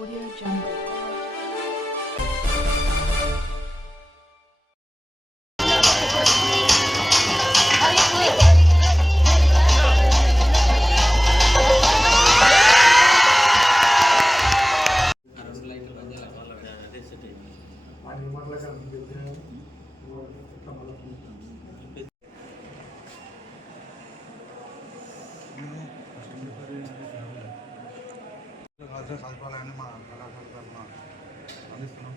Audio Jungle. సదుపాయాలని మా కళాకారుల తరఫున అందిస్తున్నాం.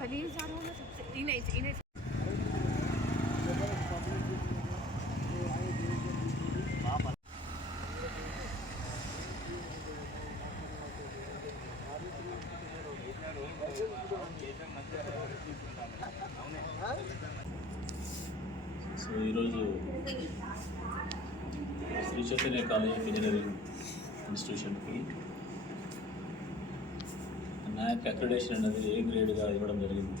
खलील जा रहा हूँ मैं सबसे इन्हें సో ఈరోజు Shri Chaitanya college of engineering ఇన్స్టిట్యూషన్కి నాక్ అక్రిడేషన్ అనేది ఏ గ్రేడ్గా ఇవ్వడం జరిగింది.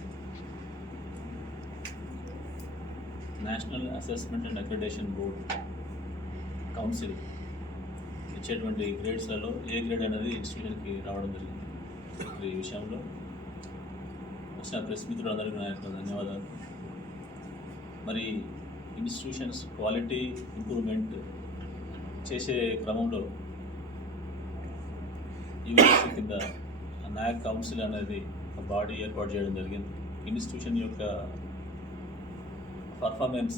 National assessment and accreditation board council ఇచ్చేటువంటి గ్రేడ్స్లలో ఏ గ్రేడ్ అనేది ఇన్స్టిట్యూషన్కి రావడం జరిగింది. ఈ విషయంలో వచ్చిన ప్రెస్ మిత్రులందరికీ నా యొక్క ధన్యవాదాలు. మరి ఇన్స్టిట్యూషన్స్ క్వాలిటీ ఇంప్రూవ్మెంట్ చేసే క్రమంలో యూనివర్సిటీ కింద నాక్ కౌన్సిల్ అనేది ఒక బాడీ ఏర్పాటు చేయడం జరిగింది. ఇన్స్టిట్యూషన్ యొక్క పర్ఫార్మెన్స్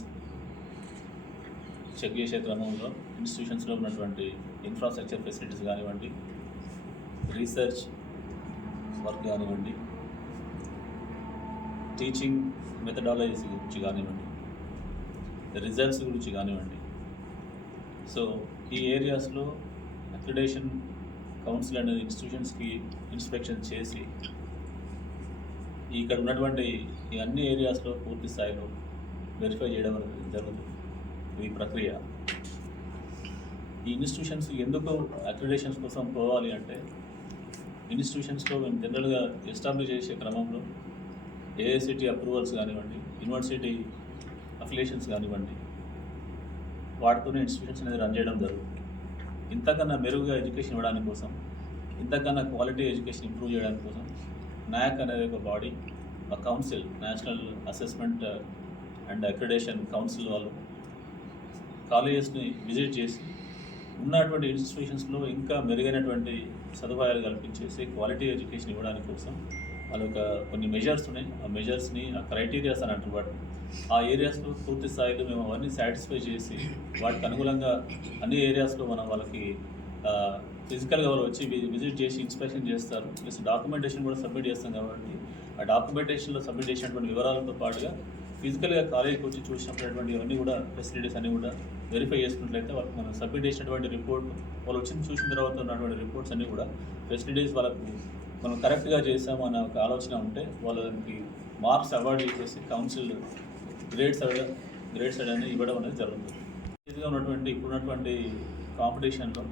చెక్ చేసే క్రమంలో ఇన్స్టిట్యూషన్స్లో ఉన్నటువంటి ఇన్ఫ్రాస్ట్రక్చర్ ఫెసిలిటీస్ కానివ్వండి, రీసెర్చ్ వర్క్ కానివ్వండి, టీచింగ్ మెథడాలజీస్ గురించి కానివ్వండి, రిజల్ట్స్ గురించి కానివ్వండి. సో ఈ ఏరియాస్లో అక్రిడేషన్ కౌన్సిల్ అనేది ఇన్స్టిట్యూషన్స్కి ఇన్స్పెక్షన్ చేసి ఇక్కడ ఉన్నటువంటి ఈ అన్ని ఏరియాస్లో పూర్తి స్థాయిలో వెరిఫై చేయడం అనేది జరుగుతుంది. ఈ ప్రక్రియ ఈ ఇన్స్టిట్యూషన్స్ ఎందుకు అక్రిడేషన్స్ కోసం పోవాలి అంటే, ఇన్స్టిట్యూషన్స్లో మేము జనరల్గా ఎస్టాబ్లిష్ చేసే క్రమంలో ఏఐసిటి అప్రూవల్స్ కానివ్వండి, యూనివర్సిటీ అఫిలియేషన్స్ కానివ్వండి, వాటితోనే ఇన్స్టిట్యూషన్స్ అనేది రన్ చేయడం జరుగుతుంది. ఇంతకన్నా మెరుగుగా ఎడ్యుకేషన్ ఇవ్వడానికి కోసం, ఇంతకన్నా క్వాలిటీ ఎడ్యుకేషన్ ఇంప్రూవ్ చేయడానికి కోసం నాక్ అనేది ఒక బాడీ, ఒక council, national assessment and accreditation council వాళ్ళు కాలేజెస్ని విజిట్ చేసి ఉన్నటువంటి ఇన్స్టిట్యూషన్స్లో ఇంకా మెరుగైనటువంటి సదుపాయాలు కల్పించేసి క్వాలిటీ ఎడ్యుకేషన్ ఇవ్వడానికి కోసం వాళ్ళ ఒక కొన్ని మెజర్స్ ఉన్నాయి. ఆ మెజర్స్ని, ఆ క్రైటీరియాస్ అని అంటారు వాటిని, ఆ ఏరియాస్లో పూర్తి స్థాయిలో మేము అవన్నీ సాటిస్ఫై చేసి వాటికి అనుగుణంగా అన్ని ఏరియాస్లో మనం వాళ్ళకి ఫిజికల్గా వాళ్ళు వచ్చి విజిట్ చేసి ఇన్స్పెక్షన్ చేస్తారు. ప్లస్ డాక్యుమెంటేషన్ కూడా సబ్మిట్ చేస్తాం కాబట్టి ఆ డాక్యుమెంటేషన్లో సబ్మిట్ చేసినటువంటి వివరాలతో పాటుగా ఫిజికల్గా కాలేజీకి వచ్చి చూసినటువంటి అన్నీ కూడా ఫెసిలిటీస్ అన్నీ కూడా వెరిఫై చేసుకున్నట్లయితే వాళ్ళకి మనం సబ్మిట్ చేసినటువంటి రిపోర్ట్, వాళ్ళు వచ్చింది చూసిన తర్వాత ఉన్నటువంటి రిపోర్ట్స్ అన్నీ కూడా ఫెసిలిటీస్ వాళ్ళకు మనం కరెక్ట్గా చేసాము అనే ఒక ఆలోచన ఉంటే వాళ్ళకి మార్క్స్ అవార్డు చేసి కౌన్సిల్ గ్రేడ్స్ అనేది ఇవ్వడం అనేది జరుగుతుంది. ఈజీగా ఉన్నటువంటి ఇప్పుడున్నటువంటి కాంపిటీషన్లో,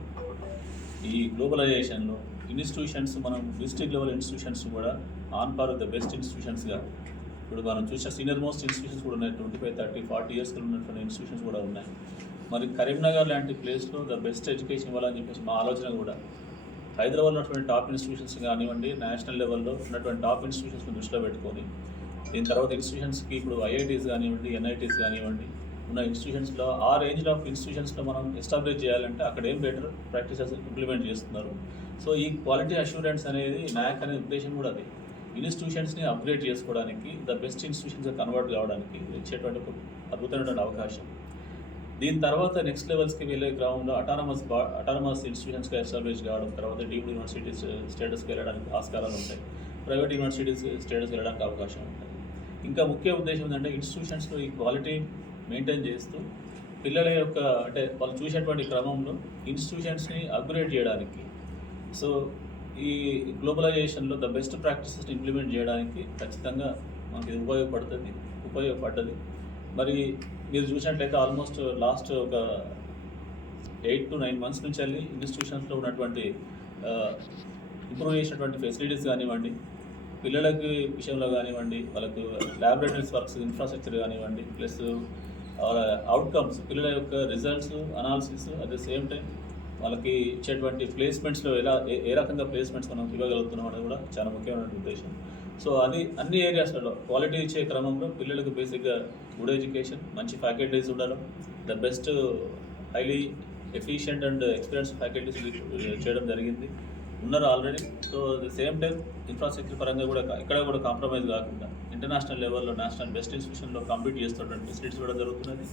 ఈ గ్లోబలైజేషన్లో ఇన్స్టిట్యూషన్స్ మనం డిస్ట్రిక్ట్ లెవెల్ ఇన్స్టిట్యూషన్స్ కూడా ఆన్ పార్ ద బెస్ట్ ఇన్స్టిట్యూషన్స్గా ఇప్పుడు మనం చూసిన సీనియర్ మోస్ట్ ఇన్స్టిట్యూషన్స్ కూడా ఉన్నాయి. 25, 30, 40 ఇయర్స్ ఉన్నటువంటి ఇన్స్టిట్యూషన్స్ కూడా ఉన్నాయి. మరి కరీంనగర్ లాంటి ప్లేస్లో ద బెస్ట్ ఎడ్యుకేషన్ ఇవ్వాలని చెప్పేసి మా ఆలోచన కూడా హైదరాబాద్లో ఉన్నటువంటి టాప్ ఇన్స్టిట్యూషన్స్ కానివ్వండి, నేషనల్ లెవెల్లో ఉన్నటువంటి టాప్ ఇన్స్టిట్యూషన్స్ని దృష్టిలో పెట్టుకొని దీని తర్వాత ఇన్స్టిట్యూషన్స్కి ఇప్పుడు ఐఐటీస్ కానివ్వండి, ఎన్ఐటీస్ కానివ్వండి ఉన్న ఇన్స్టిట్యూషన్స్లో ఆ రేంజ్లో ఆఫ్ ఇన్స్టిట్యూషన్స్లో మనం ఎస్టాబ్లిష్ చేయాలంటే అక్కడ ఏం బెటర్ ప్రాక్టీసెస్ ఇంప్లిమెంట్ చేస్తున్నారు. సో ఈ క్వాలిటీ అష్యూరెన్స్ అనేది నాక్ అనే ఉద్దేశం కూడా అది. ఇన్స్టిట్యూషన్స్ని అప్గ్రేడ్ చేసుకోవడానికి ద బెస్ట్ ఇన్స్టిట్యూషన్స్గా కన్వర్ట్ కావడానికి ఇచ్చేటువంటి ఒక అద్భుతమైనటువంటి అవకాశం. దీని తర్వాత నెక్స్ట్ లెవెల్స్కి వెళ్ళే క్రమంలో అటానమస్ ఇన్స్టిట్యూషన్స్గా ఎస్టాబ్లిష్ కావడం, తర్వాత డీమ్డ్ యూనివర్సిటీస్ స్టేటస్కి వెళ్ళడానికి ఆస్కారాలు ఉంటాయి, ప్రైవేట్ యూనివర్సిటీస్ స్టేటస్కి వెళ్ళడానికి అవకాశం ఉంటుంది. ఇంకా ముఖ్య ఉద్దేశం ఏంటంటే ఇన్స్టిట్యూషన్స్లో ఈ క్వాలిటీ మెయింటైన్ చేస్తూ పిల్లల యొక్క అంటే వాళ్ళు చూసేటువంటి క్రమంలో ఇన్స్టిట్యూషన్స్ని అప్గ్రేడ్ చేయడానికి, సో ఈ గ్లోబలైజేషన్లో ద బెస్ట్ ప్రాక్టీసెస్ని ఇంప్లిమెంట్ చేయడానికి ఖచ్చితంగా మనకి ఇది ఉపయోగపడ్డది. మరి మీరు చూసినట్లయితే ఆల్మోస్ట్ లాస్ట్ ఒక 8 to 9 months నుంచి వెళ్ళి ఇన్స్టిట్యూషన్స్లో ఉన్నటువంటి ఇంప్రూవ్ చేసినటువంటి ఫెసిలిటీస్ కానివ్వండి, పిల్లలకి విషయంలో కానివ్వండి, వాళ్ళకు ల్యాబొరేటరీస్ వర్క్స్ ఇన్ఫ్రాస్ట్రక్చర్ కానివ్వండి, ప్లస్ అవుట్కమ్స్ పిల్లల యొక్క results analysis, at the same time వాళ్ళకి ఇచ్చేటువంటి ప్లేస్మెంట్స్లో ఏ రకంగా ప్లేస్మెంట్స్ మనం ఇవ్వగలుగుతున్నాం అనేది కూడా చాలా ముఖ్యమైన ఉద్దేశం. సో అది అన్ని ఏరియాస్లలో క్వాలిటీ ఇచ్చే క్రమంలో పిల్లలకు బేసిక్గా గుడ్ ఎడ్యుకేషన్, మంచి ఫ్యాకల్టీస్ ఉండడం, the best highly efficient and experience faculties చేయడం జరిగింది, ఉన్నారు already. So the same time infrastructure పరంగా కూడా ఇక్కడ కూడా కాంప్రమైజ్ కాకుండా ఇంటర్నేషనల్ లెవెల్లో నేషనల్ బెస్ట్ ఇన్స్టిట్యూషన్లో కాంపీట్ చేస్తున్నటువంటి ఫెసిలిటీస్ కూడా జరుగుతున్నది.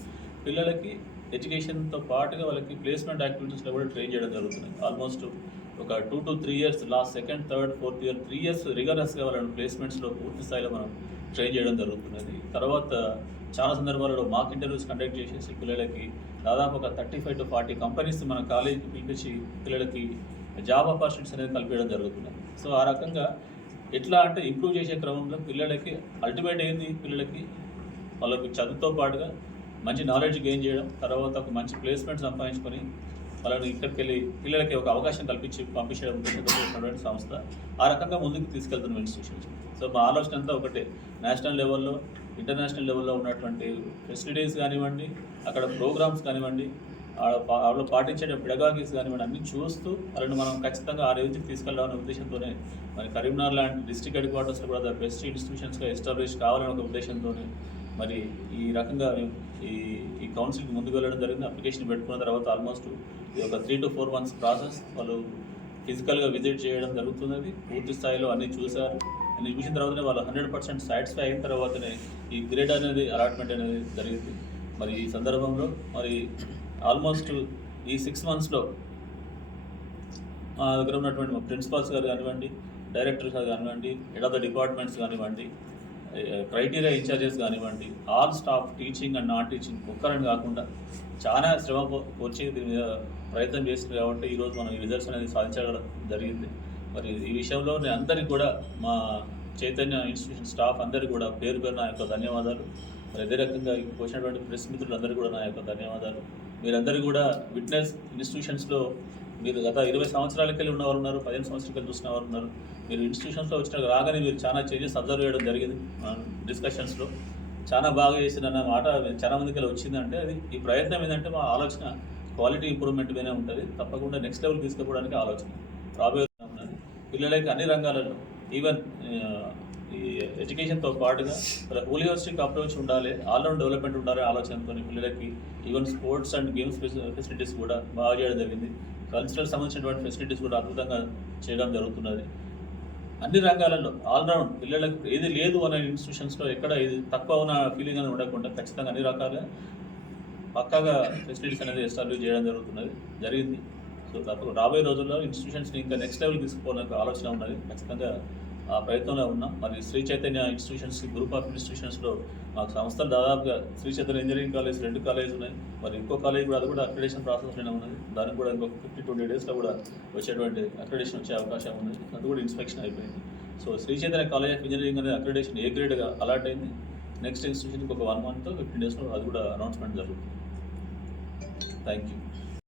పిల్లలకి ఎడ్యుకేషన్తో పాటుగా వాళ్ళకి ప్లేస్మెంట్ యాక్టివిటీస్లో కూడా ట్రైన్ చేయడం జరుగుతుంది. ఆల్మోస్ట్ ఒక 2 to 3 years, last 2nd, 3rd, 4th year 3 years రిగరస్గా వాళ్ళని ప్లేస్మెంట్స్లో పూర్తి స్థాయిలో మనం ట్రైన్ చేయడం జరుగుతున్నది. తర్వాత చాలా సందర్భాలలో మాక్ ఇంటర్వ్యూస్ కండక్ట్ చేసేసి పిల్లలకి దాదాపు ఒక 35 to 40 కంపెనీస్ మన కాలేజీకి పిలిపించి పిల్లలకి జాబ్ ఆపర్చునిటీస్ అనేది కల్పించడం జరుగుతున్నది. సో ఆ రకంగా ఎట్లా అంటే ఇంప్రూవ్ చేసే క్రమంలో పిల్లలకి అల్టిమేట్ ఏంది, పిల్లలకి వాళ్ళకి చదువుతో పాటుగా మంచి నాలెడ్జ్ గెయిన్ చేయడం, తర్వాత ఒక మంచి ప్లేస్మెంట్ సంపాదించుకొని వాళ్ళని ఇక్కడికి వెళ్ళి పిల్లలకి ఒక అవకాశం కల్పించి పంపించడం ఉద్దేశించినటువంటి సంస్థ. ఆ రకంగా ముందుకు తీసుకెళ్తున్న ఇన్స్టిట్యూషన్స్. సో మా ఆలోచన అంతా ఒకటే, నేషనల్ లెవెల్లో ఇంటర్నేషనల్ లెవెల్లో ఉన్నటువంటి ఫెసిలిటీస్ కానివ్వండి, అక్కడ ప్రోగ్రామ్స్ కానివ్వండి, వాళ్ళు పాటించే పెడగాగీస్ కానివ్వండి, అన్నీ చూస్తూ వాళ్ళని మనం ఖచ్చితంగా ఆ రేంజ్కి తీసుకెళ్ళాలనే ఉద్దేశంతోనే మరి కరీంనగర్ లాంటి డిస్ట్రిక్ట్ హెడ్ క్వార్టర్స్లో కూడా బెస్ట్ ఇన్స్టిట్యూషన్స్గా ఎస్టాబ్లిష్ కావాలనే ఒక ఉద్దేశంతోనే మరి ఈ రకంగా ఈ కౌన్సిల్కి ముందుకు వెళ్ళడం జరిగింది. అప్లికేషన్ పెట్టుకున్న తర్వాత ఆల్మోస్ట్ ఇది ఒక 3 to 4 months ప్రాసెస్. వాళ్ళు ఫిజికల్గా విజిట్ చేయడం జరుగుతున్నది, పూర్తి స్థాయిలో అన్నీ చూశారు. అన్ని చూసిన తర్వాతనే వాళ్ళు 100% సాటిస్ఫై అయిన తర్వాతనే ఈ గ్రేడ్ అనేది అలాట్మెంట్ అనేది జరిగింది. మరి ఈ సందర్భంలో మరి ఆల్మోస్ట్ ఈ 6 monthsలో మా దగ్గర ఉన్నటువంటి మా ప్రిన్సిపాల్స్ గారు కానివ్వండి, డైరెక్టర్స్ గారు కానివ్వండి, హెడ్ ఆఫ్ ద డిపార్ట్మెంట్స్ కానివ్వండి, క్రైటీరియా ఇన్ఛార్జెస్ కానివ్వండి, all staff teaching and non teaching ఒక్కరని కాకుండా చాలా శ్రమ వచ్చి దీని మీద ప్రయత్నం చేసింది కాబట్టి ఈరోజు మనం ఈ రిజల్ట్స్ అనేది సాధించడం జరిగింది. మరి ఈ విషయంలో నేను అందరికీ కూడా మా చైతన్య ఇన్స్టిట్యూషన్ స్టాఫ్ అందరికీ కూడా పేరు పేరు నా యొక్క ధన్యవాదాలు. మరి అదే రకంగా వచ్చినటువంటి ప్రెస్ మిత్రులందరికీ కూడా నా యొక్క ధన్యవాదాలు. మీరందరూ కూడా విట్నెస్ ఇన్స్టిట్యూషన్స్లో మీరు గత 20 సంవత్సరాలకెళ్ళి ఉన్నవారు ఉన్నారు, 15 సంవత్సరాలకెళ్ళి చూసిన వారు ఉన్నారు. మీరు ఇన్స్టిట్యూషన్స్లో వచ్చిన రాగానే మీరు చాలా చేంజెస్ అబ్జర్వ్ చేయడం జరిగింది. డిస్కషన్స్లో చాలా బాగా చేసిందన్న మాట చాలా మందికి వచ్చిందంటే అది ఈ ప్రయత్నం ఏంటంటే మా ఆలోచన క్వాలిటీ ఇంప్రూవ్మెంట్ మీదే ఉంటుంది. తప్పకుండా నెక్స్ట్ లెవెల్ తీసుకుపోవడానికి ఆలోచన రాబోయే ఉన్నది. పిల్లలకి అన్ని రంగాలలో ఈవెన్ ఈ ఎడ్యుకేషన్తో పాటుగా హోలియోస్టిక్ అప్రోచ్ ఉండాలి, ఆల్రౌండ్ డెవలప్మెంట్ ఉండాలి ఆలోచనతో పిల్లలకి even sports and games facilities కూడా బాగా చేయడం జరిగింది. కల్చరల్ సంబంధించినటువంటి ఫెసిలిటీస్ కూడా అద్భుతంగా చేయడం జరుగుతున్నది. అన్ని రంగాలలో ఆల్రౌండ్ పిల్లలకు ఏది లేదు అనే ఇన్స్టిట్యూషన్స్లో ఎక్కడ ఇది తక్కువ ఉన్న ఫీలింగ్ అనేది ఉండకుండా ఖచ్చితంగా అన్ని రకాలుగా పక్కాగా ఫెసిలిటీస్ అనేది ఎస్టాబ్లిష్ చేయడం జరిగింది. సో తప్పకుండా రాబోయే రోజుల్లో ఇన్స్టిట్యూషన్స్ని ఇంకా నెక్స్ట్ లెవెల్ తీసుకోవాలనే ఆలోచన ఉన్నది. ఖచ్చితంగా ఆ ప్రయత్నంలో ఉన్నాం. మరి Shri Chaitanya institutions group of ఇన్స్టిట్యూషన్స్లో మాకు సంస్థలు దాదాపుగా Shri Chaitanya engineering college 2 college ఉన్నాయి. మరి ఇంకో కాలేజ్ కూడా అది కూడా అక్రిడేషన్ ప్రాసెస్లోనే ఉన్నది. దానికి కూడా ఇంకొక 50-20 daysలో కూడా వచ్చేటువంటి అక్రిడేషన్ వచ్చే అవకాశం ఉంది. అది కూడా ఇన్స్పెక్షన్ అయిపోయింది. So Shri Chaitanya college of engineering అనేది అక్రిడేషన్ ఏ గ్రేడ్గా అలాట్ అయింది. నెక్స్ట్ ఇన్స్టిట్యూషన్కి ఒక 1 month 15 daysలో అది కూడా అనౌన్స్మెంట్ జరుగుతుంది. Thank you.